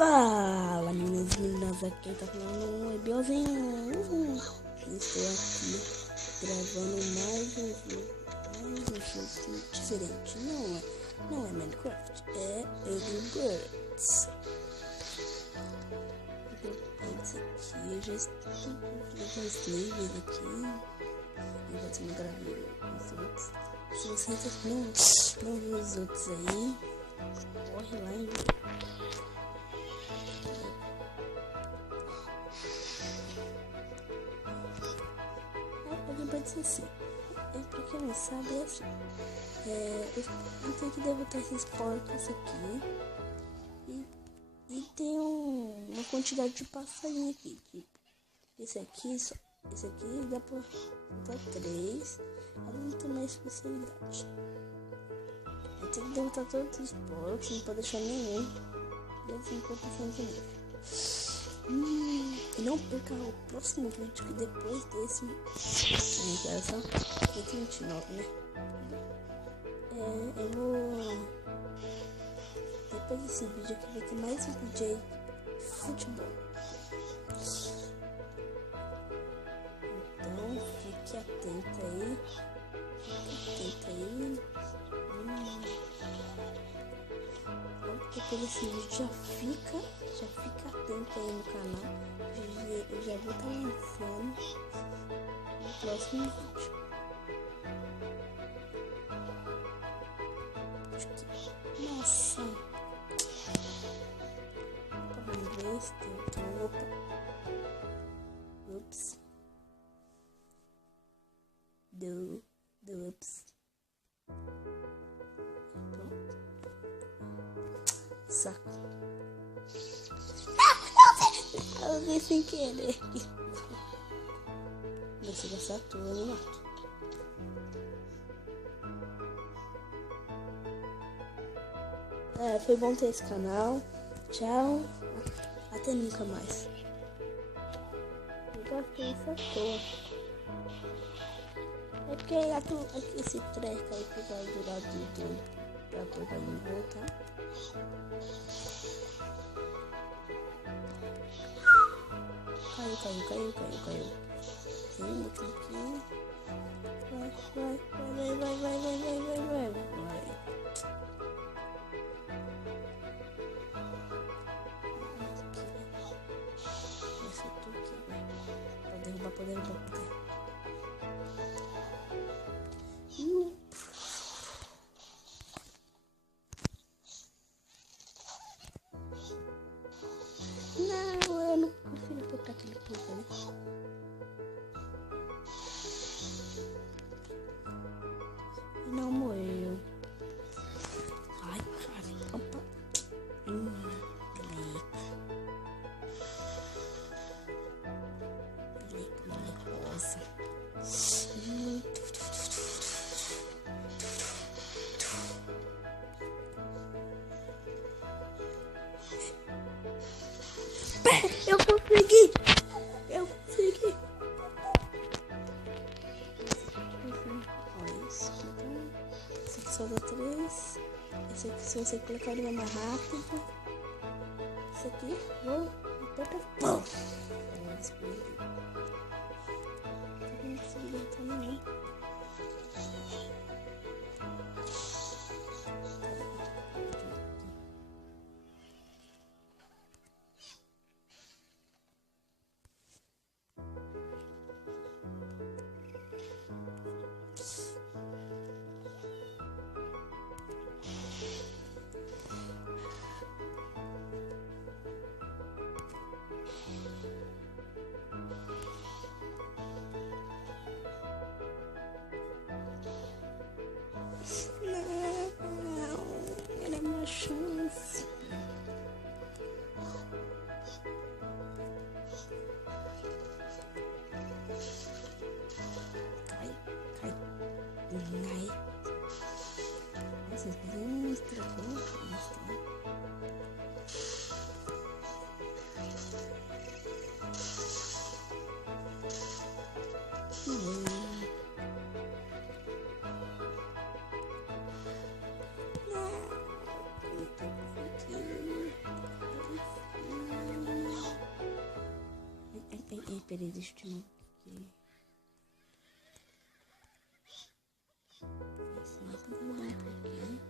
Fala, meninas, aqui tá falando um Ebiozinho. Estou aqui gravando mais um jogo diferente. Não é Minecraft, é Angry Birds. Esse aqui, eu já estou com os níveis aqui. Enquanto eu não gravei os outros. Se vocês não viram os outros aí, corre lá e vê. Pode ser assim. Pra quem não sabe, é assim. Eu tenho que derrotar esses porcos aqui. E tem uma quantidade de passarinho aqui. Tipo, esse aqui dá pra 3. Cada um tem uma especialidade. Eu tenho que derrotar todos os porcos, não pode deixar nenhum. E assim, 50% de nível. E não perca o próximo vídeo, que depois desse é só 129, né? Eu vou, depois desse vídeo aqui vai ter mais um vídeo aí de futebol. Então fique atento aí. Depois desse vídeo já fica atento aí no canal. Eu já vou estar lançando no próximo vídeo. Nossa! Vamos ver se tem opa. Ups. Ups. Pronto. Saco. Eu vi sem querer. Você gastar tudo no mato. Foi bom ter esse canal. Tchau. Até nunca mais. Eu já fiz isso à toa. É porque esse treco aí fica do lado pra poder me voltar. Caiu. Sim, aqui. Vai. Esse aqui, vai. Pode derrubar. Não, eu não prefiro botar aquele pouco ali. Não morreu. Ai, cara. Opa. Molecosa. Eu consegui. Olha isso. Esse aqui só dá 3. Esse aqui, se você colocar ele mais rápido. Esse aqui, vou apertar. Pum! Não consigo aguentar nenhum. existe uma aqui. Esse mapa vai mudar um pouquinho.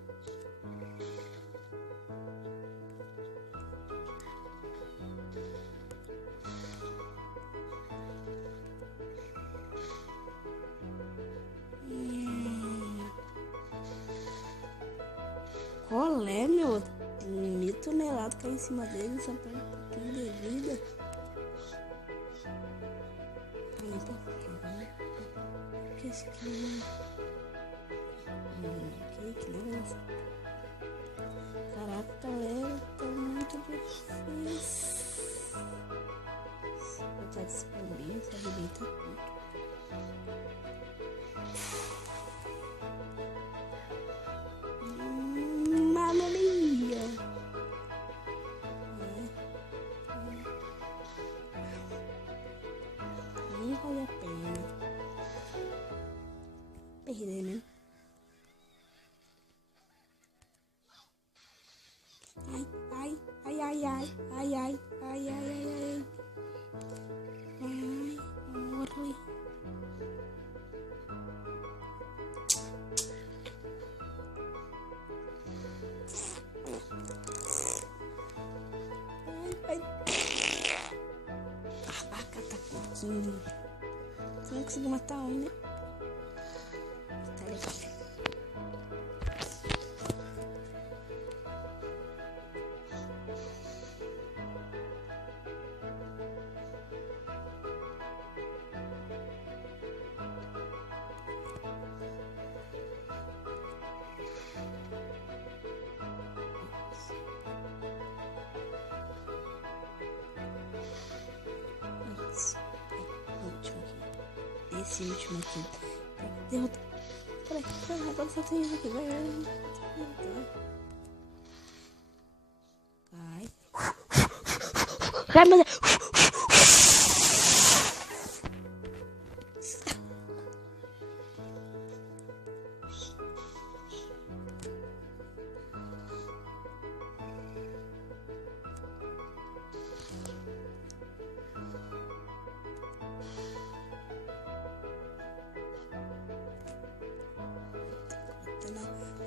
Qual é, meu? Meio tonelado cai em cima dele, só pega um pouquinho de vida. O que é isso aqui? Que negócio. Caraca, galera, tá muito difícil. Vou botar esse bombinho pra arrebentar tudo. Mamma mia! Nem vale a pena perder, né? Ai, ai, ai, ai, ai, ai, ai, ai, ai, ai, ai, morre. Ai. A vaca tá curtindo. Você não conseguiu matar um, né? Tá legal. Esse último aqui. Derrota. Peraí, agora só tem isso aqui. Vai. Vai, mas...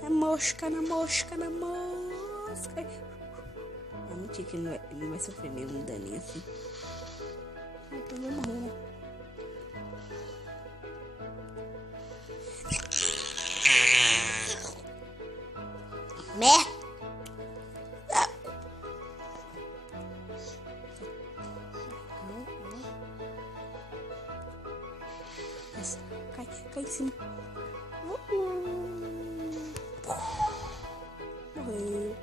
É mosca na mosca na mosca. É mentira que ele não vai sofrer nenhum daninho assim. Então vai morrer, né? Merda! Cai em cima. Morreu.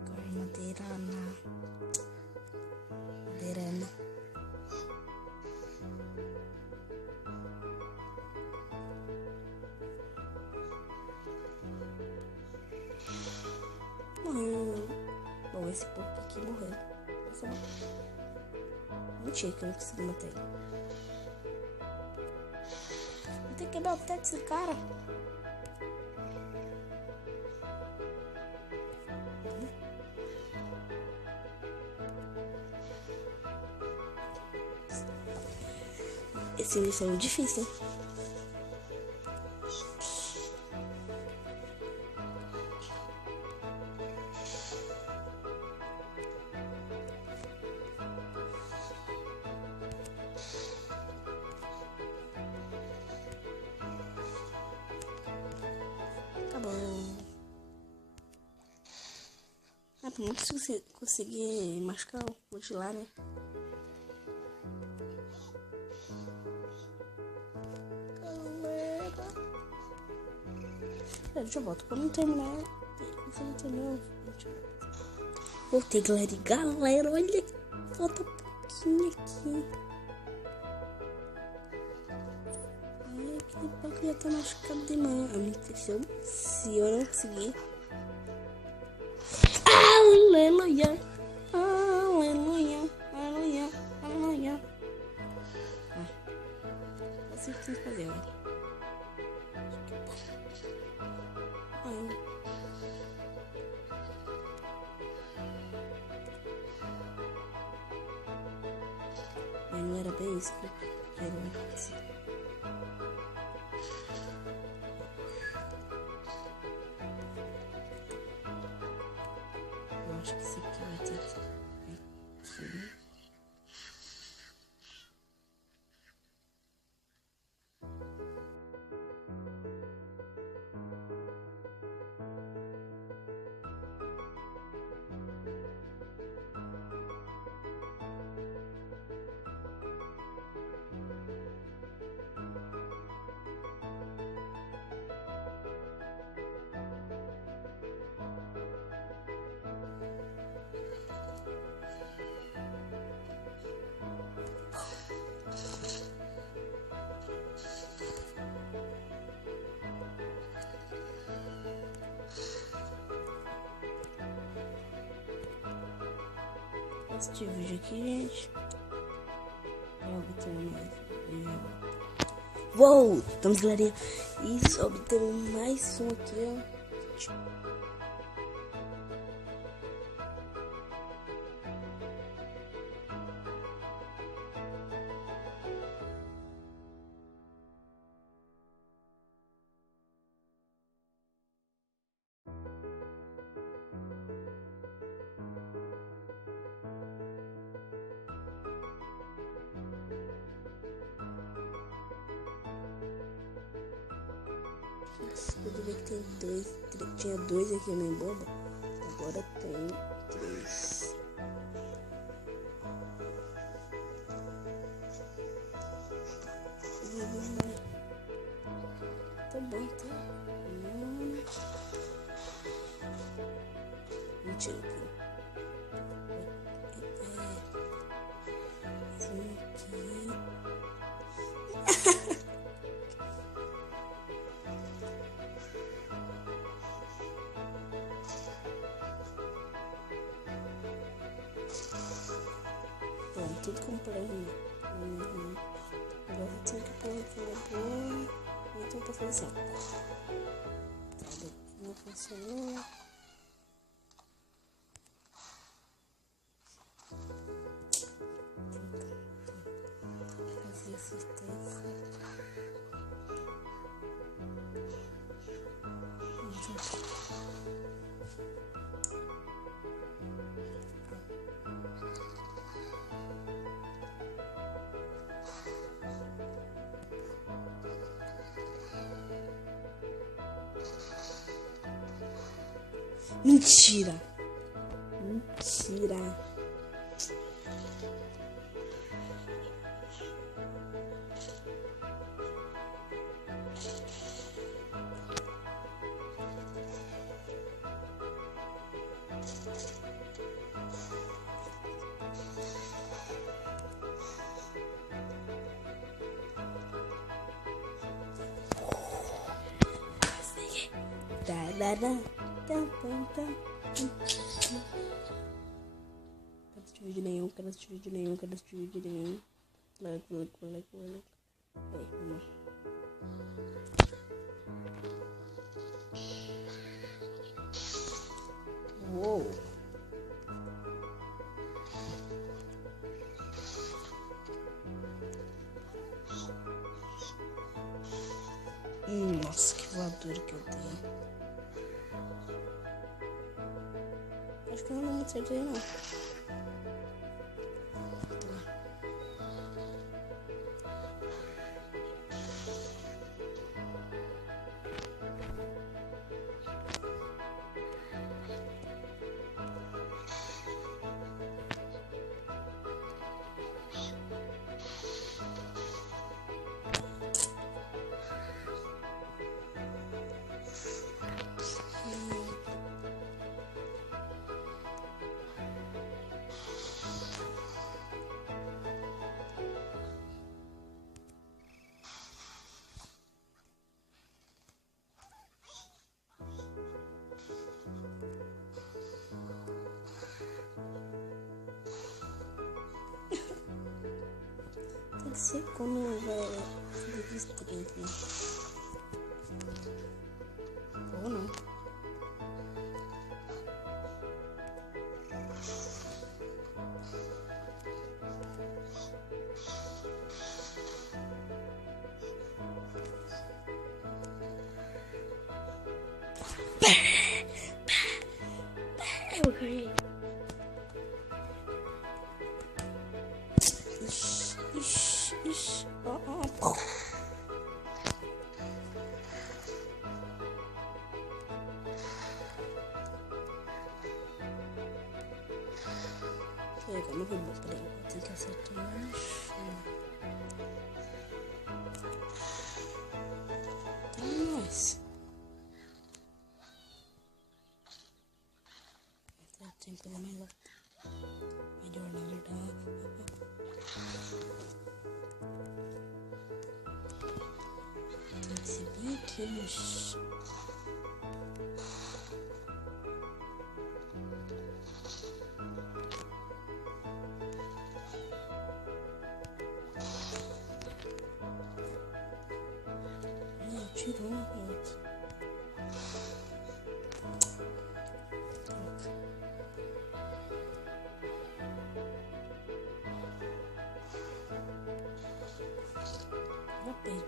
Agora madeirana. Morreu. Bom, esse porco aqui morreu. Mentira que eu não consegui matar ele. Vou ter que quebrar o teto desse cara. Esse missão é difícil, hein? Tá bom. Ah, pelo menos se conseguir machucar o mutilar, né? Deixa eu voltar. Quando eu terminar, voltei, galera. E galera, olha, falta um pouquinho aqui. Ai, aquele porco já tá machucado demais. Se eu não conseguir. Aleluia, aleluia, aleluia, aleluia. Assim que tem que fazer, olha. era bem isso que era acontecer. Eu acho que esse aqui vai ter que aqui. Este vídeo aqui, gente. Eu obtenho mais. Uou! Estamos, galerinha. Isso, obtemos mais um aqui, ó. Eu devia que tem dois. Tinha dois aqui, meio boba. Agora tem 3. Tá bom, tá? Mentira, aqui. Esse aqui. Pronto, tudo completo. Agora eu tenho que pôr aqui uma boa. Então pra fazer assim. Não funcionou. Fazer assistência. Mentira! Mentira! Cadê esse vídeo nenhum? Cadê esse vídeo nenhum? Cadê esse vídeo nenhum? Like. Aí, vamos. Uou! Nossa, que voadora que eu tenho. Acho que não dá muito certo aí, não. Tem que ser quando vai fazer distreito, né? Ou não. Eu ganhei. Ixi. Eu não vou mostrar, tem que acertar no chão. Então, mas tem que fazer melhor, na verdade. Tem que ser bem aqui no chão. Tirou um outro. Já peguei.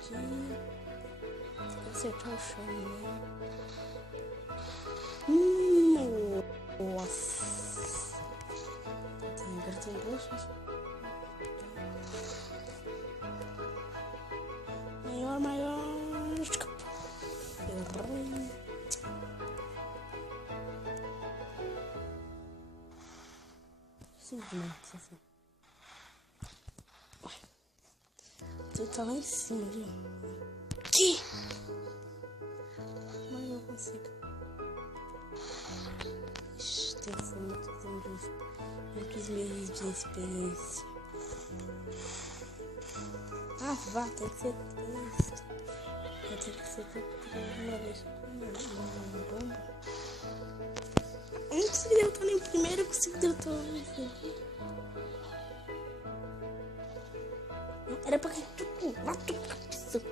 Tem que acertar o chão, né? Nossa. Agora tem duas. Maior. Simplesmente assim. Tu tá lá em cima, viu? Que? Mas não consigo. Ixi, tem que ser muitos meses de experiência. Ah, vá, tem que ser três. Vai ter que ser uma vez. Uma bomba. Eu não consegui derrotar nem o primeiro, eu consegui derrotar o segundo. Era pra que tu matou a pessoa.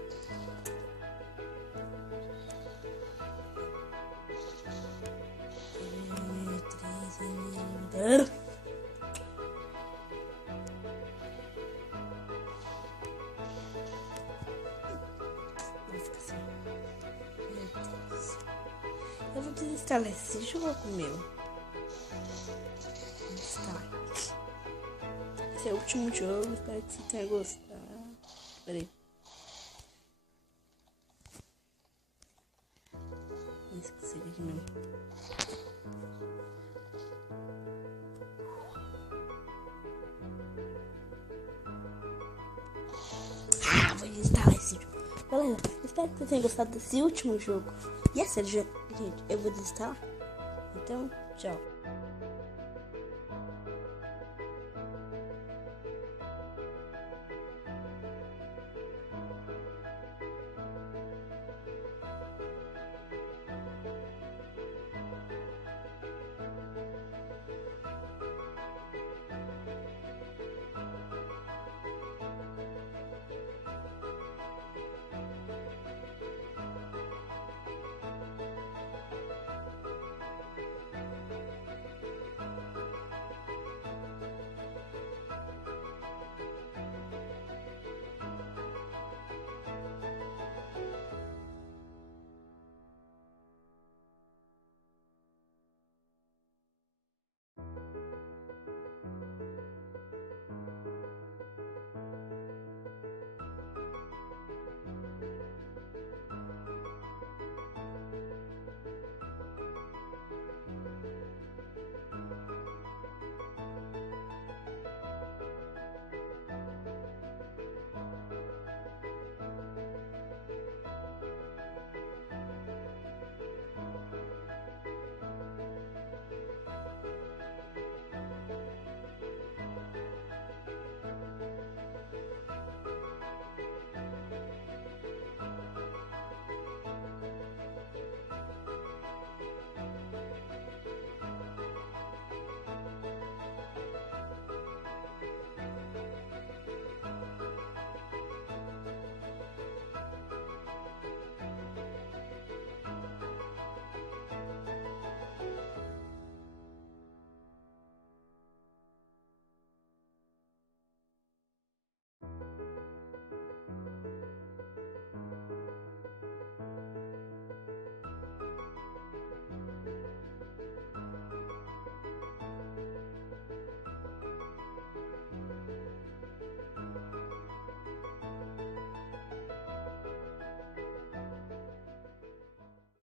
Eu vou desinstalar esse jogo, meu. Desinstalar. Esse é o último jogo, espero que você tenha gostado. Peraí. Esqueci aqui mesmo. Vou desinstalar esse jogo. Galera, espero que você tenha gostado desse último jogo. E é sério, gente, eu vou desinstalar. Então, tchau.